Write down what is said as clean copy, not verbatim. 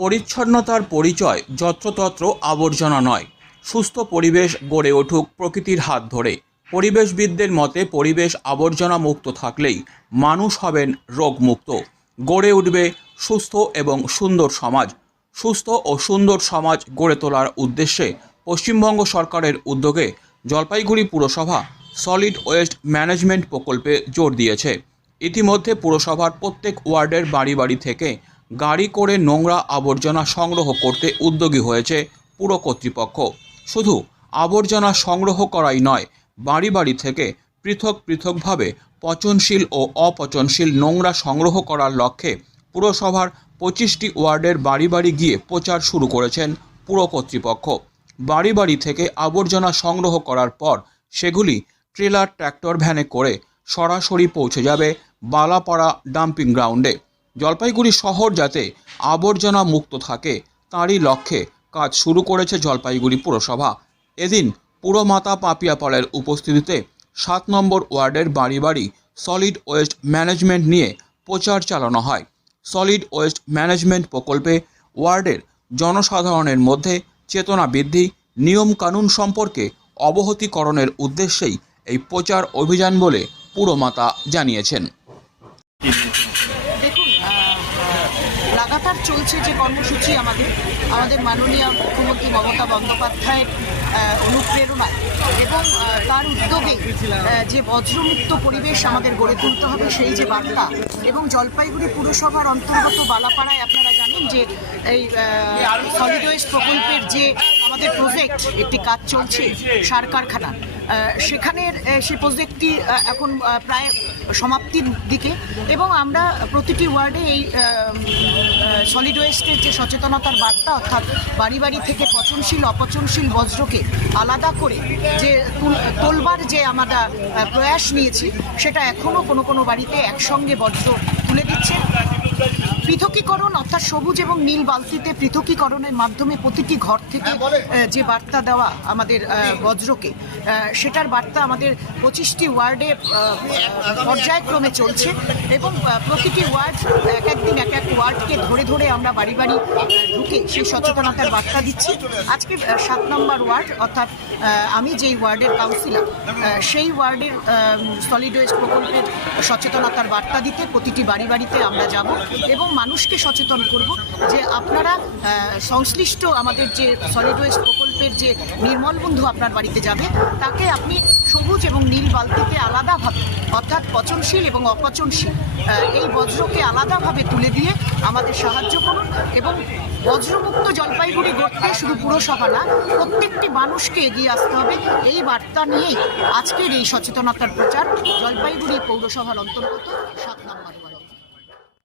পরিচ্ছন্নতার পরিচয় যত্রতত্র আবর্জনা নয়। সুস্থ পরিবেশ গড়ে উঠুক প্রকৃতির হাত ধরে। পরিবেশবিদদের মতে পরিবেশ আবর্জনা মুক্ত থাকলেই মানুষ হবেন রোগমুক্ত। গড়ে উঠবে সুস্থ এবং সুন্দর সমাজ। সুস্থ ও সুন্দর সমাজ গড়ে তোলার উদ্দেশ্যে পশ্চিমবঙ্গ সরকারের উদ্যোগে জলপাইগুড়ি পুরসভা সলিড ওয়েস্ট ম্যানেজমেন্ট প্রকল্পে জোর দিয়েছে। ইতিমধ্যে পুরসভার প্রত্যেক ওয়ার্ডের বাড়ি বাড়ি থেকে গাড়ি করে নোংরা আবর্জনা সংগ্রহ করতে উদ্যোগী হয়েছে পুর কর্তৃপক্ষ। শুধু আবর্জনা সংগ্রহ করাই নয়, বাড়ি বাড়ি থেকে পৃথক পৃথকভাবে পচনশীল ও অপচনশীল নোংরা সংগ্রহ করার লক্ষ্যে পুরসভার 25টি ওয়ার্ডের বাড়ি বাড়ি গিয়ে প্রচার শুরু করেছেন পুর কর্তৃপক্ষ। বাড়ি বাড়ি থেকে আবর্জনা সংগ্রহ করার পর সেগুলি ট্রেলার ট্র্যাক্টর ভ্যানে করে সরাসরি পৌঁছে যাবে বালাপাড়া ডাম্পিং গ্রাউন্ডে। জলপাইগুড়ি শহর যাতে আবর্জনা মুক্ত থাকে তারই লক্ষ্যে কাজ শুরু করেছে জলপাইগুড়ি পুরসভা। এদিন পুরমাতা পাপিয়া পালের উপস্থিতিতে 7 নম্বর ওয়ার্ডের বাড়ি বাড়ি সলিড ওয়েস্ট ম্যানেজমেন্ট নিয়ে প্রচার চালানো হয়। সলিড ওয়েস্ট ম্যানেজমেন্ট প্রকল্পে ওয়ার্ডের জনসাধারণের মধ্যে চেতনা বৃদ্ধি, নিয়মকানুন সম্পর্কে অবহিতকরণের উদ্দেশ্যেই এই প্রচার অভিযান বলে পুরমাতা জানিয়েছেন। দেখুন, লাগাতার চলছে যে কর্মসূচি আমাদের মাননীয় মুখ্যমন্ত্রী মমতা বন্দ্যোপাধ্যায়ের অনুপ্রেরণায় এবং তার উদ্যোগে যে বজ্রমুক্ত পরিবেশ আমাদের গড়ে তুলতে হবে সেই যে বার্তা, এবং জলপাইগুড়ি পুরসভার অন্তর্গত বালাপাড়ায় আপনারা জানেন যে এই সলিড ওয়েস্ট প্রকল্পের যে আমাদের প্রজেক্ট একটি কাজ চলছে সার কারখানা, সেখানের সেই প্রজেক্টটি এখন প্রায় সমাপ্তির দিকে, এবং আমরা প্রতিটি ওয়ার্ডে এই সলিড ওয়েস্টের যে সচেতনতার বার্তা, অর্থাৎ বাড়ি বাড়ি থেকে পচনশীল অপচনশীল বজ্রকে আলাদা করে যে তোলবার যে আমরা প্রয়াস নিয়েছি, সেটা এখনও কোনো কোনো বাড়িতে একসঙ্গে বজ্র তুলে দিচ্ছে। পৃথকীকরণ অর্থাৎ সবুজ এবং নীল বালতিতে পৃথকীকরণের মাধ্যমে প্রতিটি ঘর থেকে যে বার্তা দেওয়া আমাদের বজ্রকে, সেটার বার্তা আমাদের 25টি ওয়ার্ডে পর্যায়ক্রমে চলছে, এবং প্রতিটি ওয়ার্ড এক একদিন এক এক ওয়ার্ডকে ধরে ধরে আমরা বাড়ি বাড়ি ঢুকে সেই সচেতনতার বার্তা দিচ্ছি। আজকে 7 নম্বর ওয়ার্ড, অর্থাৎ আমি যেই ওয়ার্ডের কাউন্সিলর, সেই ওয়ার্ডের সলিড ওয়েস্ট প্রকল্পের সচেতনতার বার্তা দিতে প্রতিটি বাড়ি বাড়িতে আমরা যাব এবং মানুষকে সচেতন করব যে আপনারা সংশ্লিষ্ট আমাদের যে সলিড ওয়েস্ট প্রকল্পের যে নির্মল বন্ধু আপনার বাড়িতে যাবে, তাকে আপনি সবুজ এবং নীল বালতিতে আলাদাভাবে, অর্থাৎ পচনশীল এবং অপচনশীল এই বজ্রকে আলাদাভাবে তুলে দিয়ে আমাদের সাহায্য করুন, এবং বজ্রমুক্ত জলপাইগুড়ি গড়তে শুধু পুরসভা না, প্রত্যেকটি মানুষকে এগিয়ে আসতে হবে। এই বার্তা নিয়েই আজকের এই সচেতনতার প্রচার জলপাইগুড়ি পৌরসভার অন্তর্গত 7 নম্বর ওয়ার্ড।